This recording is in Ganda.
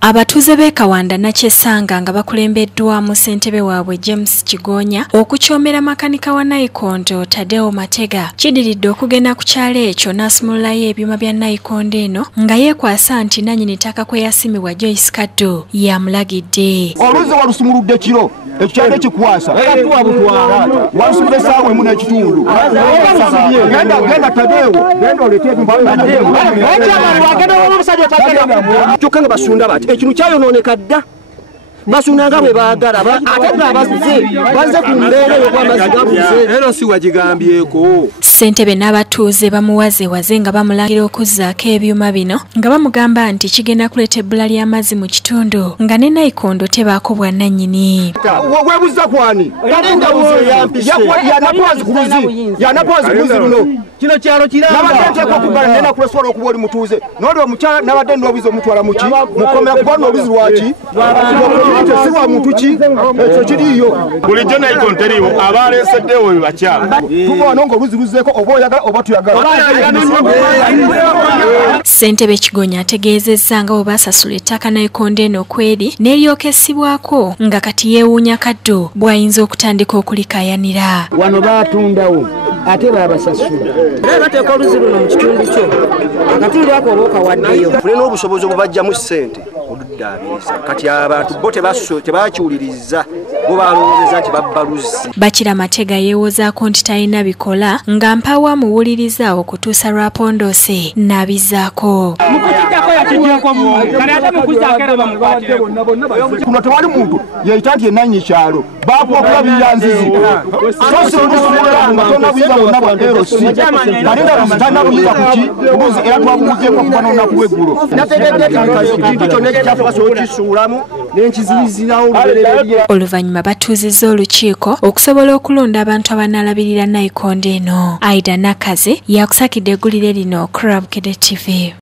Abatuuze b'e Kawanda Nakyesanga nga bakulembeddwamu ssentebe waabwe James Kigonya okukyomera makanika wa nayikondo Tadeo Matega kidiridde okugenda ku kyalo ekyo n'asumululayo ebyuma bya nayikondo eno nga yeekwasa nti nannyini ttaka kwe yasimibwa Joyce Kaddo yamulagidde. Oluze walusumuludde kiro ekyalo kikwasa walusumuludde essaawa emu n'ekitundu genda Tadeo kyokka nga basunda bati ekintu kyayonooneka dda basundanga bwe baagala ate nga bazze ku mbeera y'okwamazzi gabuze ero si wagigambyeko. Ssentebe n'abatuuze bamuwazewaze nga bamulagira okuzzaako ebyuma bino nga bamugamba nti kigenda kuleeta ebbula ly'amazzi mu kitundu nga ne nayikondo tebaako bwannannyini. Weebuza kwani yanapwazi ku luzi luno kino kyalo kiramba nabadde nteekwa okugala nena kulesobola okuba oli mutuuze noli omukyala nabadde ndowooza omutwala muki mukomera kubanga oluzi lwaki si lwa muntu ki ekyo kiriyo bulijjo nayikondo teriiwo abaleeseddewo be bakyala tubaano ng'oluzi luzzeeko oba oyagala oba tuyagala. Ssentebe Kigonya ategeezezza nga bwe basasula ettaka nayikondo eno kweri n'eryokesibwako nga kati yeewuunya Kaddo bw'ayinza okutandika okulikaayanira. Wano baatundawo ate baabasasula era bateeka oluzi luno mu kitundu kyo akatundu ako oba okawaddeyo. Tulina obusobozi obubajjamu ssente oluddaabiriza kati abantu bo tebakiwuliriza bo balowoozezza nti babba luzzi. Bakira Matega yeewozaako nti talina bikola nga mpawa amuwuliriza okutuusa lwapondose n'abizzaako. Kuno tewali muntu yeeyita nti yenanyi kyalo baakuwa okulabirira nzizi so si olusumulula nga tonna buyinza bwonna bwa erosi alinga luzitalina buyinza kuki oluzi era twabuwuzeeko okuva n'olunaku lw'eggulo. Nategedde nti ekintu kyonna ekikyafu basobola okisuulamu n'enkizibizirawo oluberererye. Oluvannyuma batuuzizza olukiiko okusobola okulonda abantu abanaalabirira nayikondo eno. Aida Nakaze yakusakidde eggulire lino ku Bamulagidde TV.